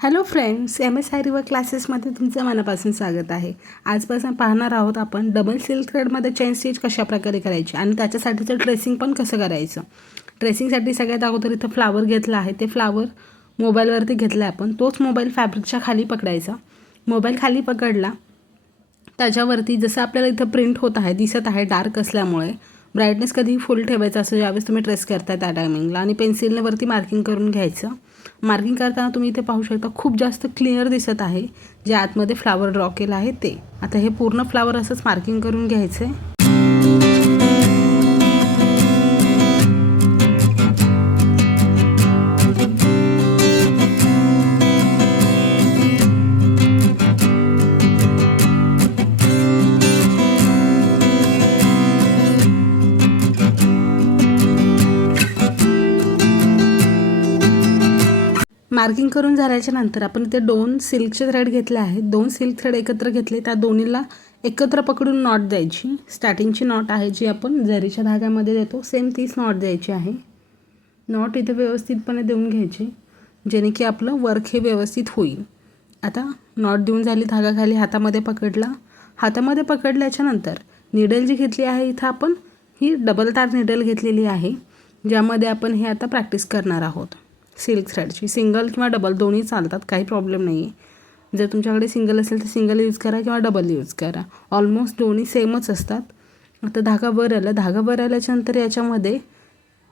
Hello friends M S I क्लासेसमध्ये तुमचं मनापासून स्वागत आहे. आजपासून पाहणार आहोत आपण डबल सिल्क थ्रेडमध्ये चेन स्टिच कशा प्रकारे करायची आणि त्याच्यासाठीचं ड्रेसिंग पण कसं करायचं. ड्रेसिंगसाठी सगळ्यात अगोदर इथं फ्लावर घेतला आहे. ते फ्लावर मोबाईलवरती घेतला आहे आपण. तोच मोबाईल फॅब्रिकच्या खाली पकडायचा. मोबाईल खाली पकडला. त्याच्यावरती जसं आपल्याला इथं प्रिंट होत आहे दिसत आहे डार्क असल्यामुळे ब्राईटनेस कधीही फुल ठेवायचं असं ज्यावेळेस तुम्ही ट्रेस करताय त्या टायमिंगला आणि पेन्सिलने वरती मार्किंग करून घ्यायचं. मार्किंग करताना तुम्ही इथे पाहू शकता खूप जास्त क्लिअर दिसत आहे. जे आतमध्ये फ्लावर ड्रॉ केलं आहे ते. आता हे पूर्ण फ्लावर असंच मार्किंग करून घ्यायचं आहे मार्किंग करून झाल्याच्यानंतर आपण इथे दोन सिल्कचे थ्रेड घेतले आहेत. दोन सिल्क थ्रेड एकत्र घेतले त्या दोन्हीला एकत्र पकडून नॉट द्यायची. स्टार्टिंगची नॉट आहे जी आपण जरीच्या धाग्यामध्ये देतो. सेम तीच नॉट द्यायची आहे. नॉट इथे व्यवस्थितपणे देऊन घ्यायची जेणे की आपलं वर्क हे व्यवस्थित होईल. आता नॉट देऊन झाली धागा खाली हातामध्ये पकडला. हातामध्ये पकडल्याच्या नंतर निडल जी घेतली आहे इथं आपण ही डबल तार निडल घेतलेली आहे ज्यामध्ये आपण हे आता प्रॅक्टिस करणार आहोत. सिल्क थ्रेडची. सिंगल किंवा डबल दोन्ही चालतात काही प्रॉब्लेम नाही आहे जर तुमच्याकडे सिंगल असेल तर सिंगल यूज करा किंवा डबल यूज करा. ऑलमोस्ट दोन्ही सेमच असतात. आता धागा वर आला. धागा वर आल्याच्यानंतर याच्यामध्ये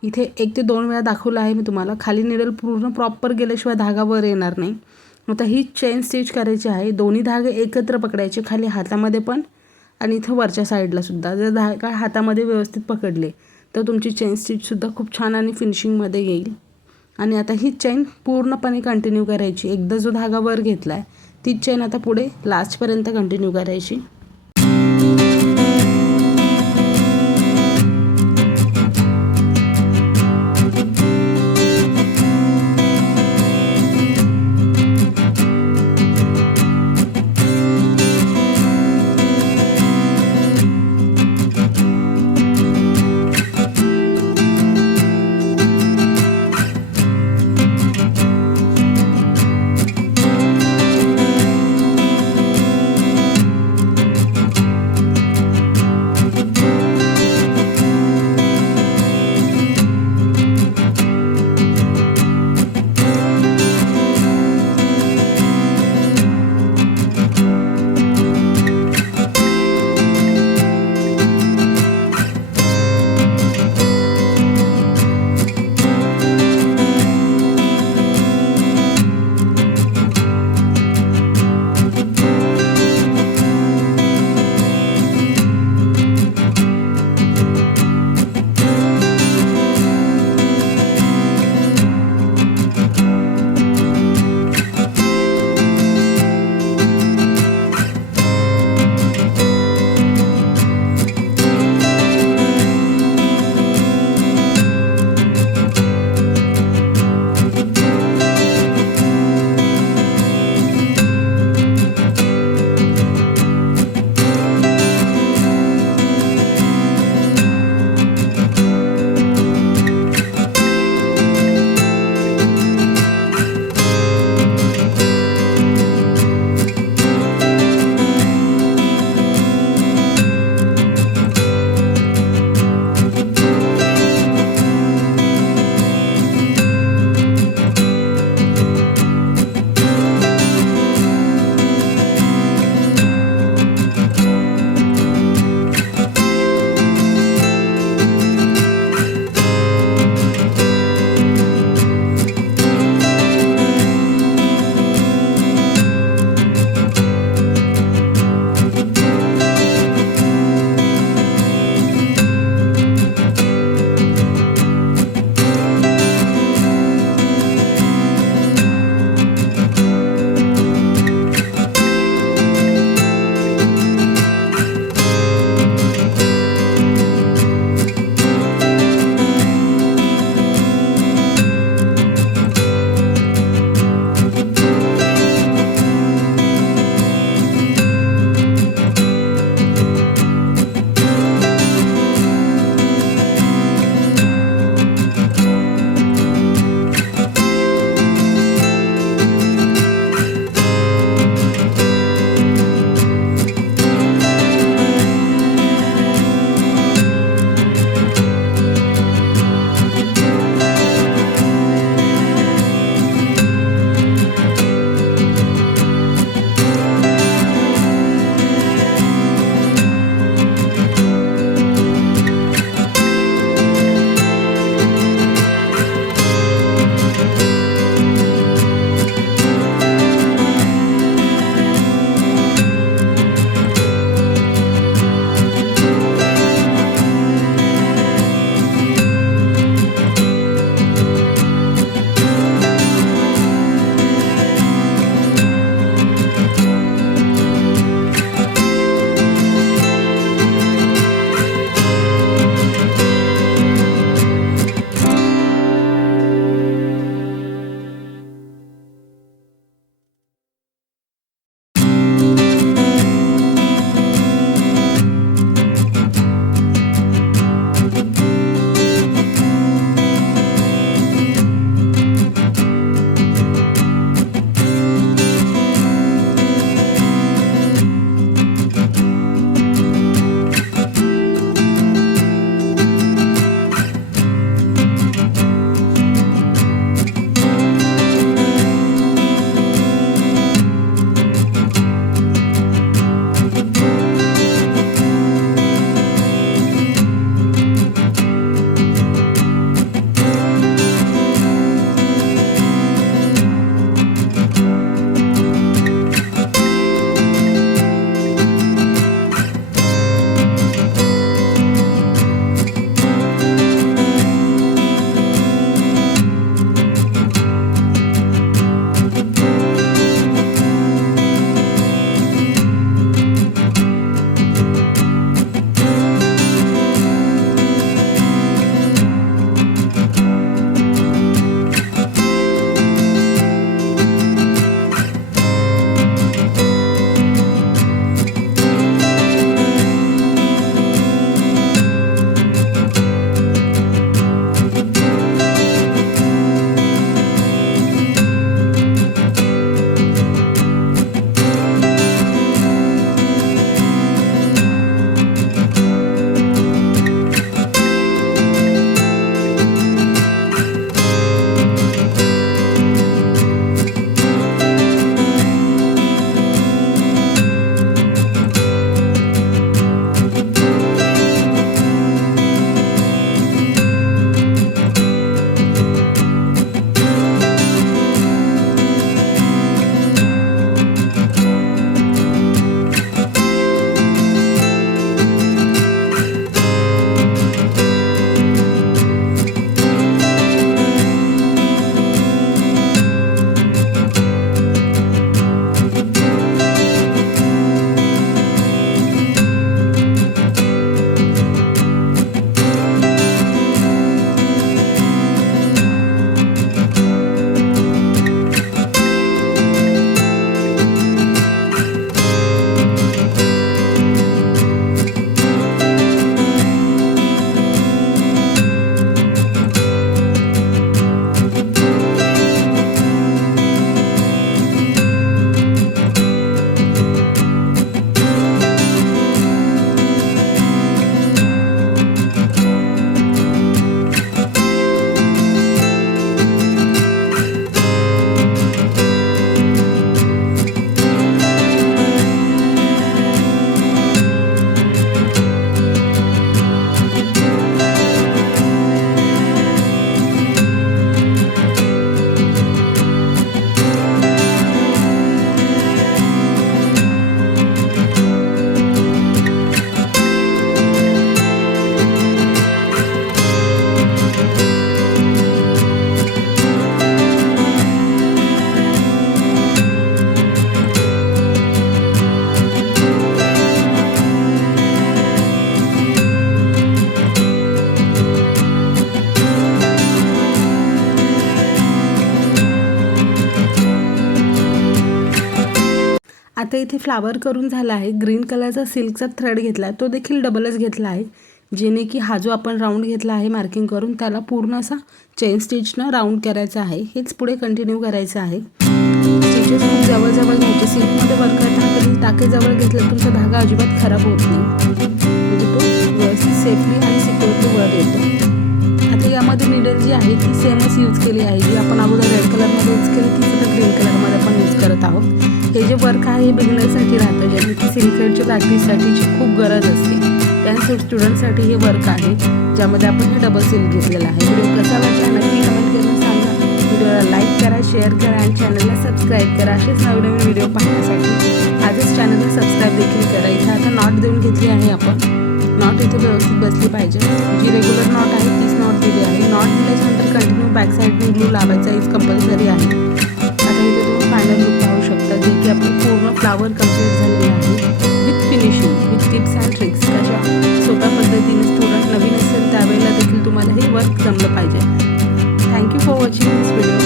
इथे एक ते दोन वेळा दाखवलं आहे मी तुम्हाला. खाली निडल पूर्ण प्रॉपर गेल्याशिवाय धागा वर येणार नाही. आता ही चेन स्टिच करायची आहे. दोन्ही धागे एकत्र पकडायचे खाली हातामध्ये पण आणि इथं वरच्या साईडला सुद्धा. जर धागा हातामध्ये व्यवस्थित पकडले तर तुमची चेन स्टिचसुद्धा खूप छान आणि फिनिशिंगमध्ये येईल. आणि आता ही चेन पूर्णपणे कंटिन्यू करायची. एकदा जो धागा वर घेतला आहे तीच चेन आता पुढे लास्टपर्यंत कंटिन्यू करायची. आता इथे फ्लावर करून झाला आहे. ग्रीन कलरचा सिल्कचा थ्रेड घेतला आहे. तो देखील डबलच घेतला आहे. जेणे की हा जो आपण राऊंड घेतला आहे मार्किंग करून त्याला पूर्ण असा चेन स्टिचनं राऊंड करायचा आहे. हेच पुढे कंटिन्यू करायचं आहे. स्टिचेस खूप जवळजवळ घ्यायचे सिल्कमध्ये वर्क करताना कधी टाकेजवळ घेतलं तुमचा धागा अजिबात खराब होत नाही. म्हणजे तो व्यवस्थित सेफली आणि सिक्युरिटी वर येतो. आता यामध्ये निडल जी आहे ती सेमच यूज केली आहे. जी आपण अगोदर रेड कलरमध्ये यूज केली ती सुद्धा ग्रीन कलरमध्ये आपण यूज करत आहोत. हे जे वर्क आहे हे बिगिनरसाठी राहतं ज्याने की सिल्कच्या प्रॅक्टिससाठीची खूप गरज असते त्यानंतर स्टुडंटसाठी हे वर्क आहे ज्यामध्ये आपण हे डबल सिल्क घेतलेलं आहे. व्हिडिओ कसा वाटला नक्की कमेंट करून सांगा. व्हिडिओला लाईक करा शेअर करा आणि चॅनलला सबस्क्राईब करा. असेच नवनवीन व्हिडिओ पाहण्यासाठी आजच चॅनलला सबस्क्राईब देखील करा. इथे आता नॉट देऊन घेतली आहे आपण. नॉट इथे व्यवस्थित बसली पाहिजे. जी रेग्युलर नॉट आहे तीच नॉट दिली आहे. नॉट दिल्याच्यानंतर कंटिन्यू बॅक साईडने ग्लू लावायचा इज कंपल्सरी आहे. आता इथे तुम्ही लुक पाहू शकता. जे की आपली पूर्ण फ्लावर कंप्लीट झालेली आहे. With finishing with tips and tricks त्याच्या सोप्या पद्धतीने स्टुडंट नवीन असेल त्यावेळेला देखील तुम्हाला हे वर्क जमलं पाहिजे. Thank you for watching this video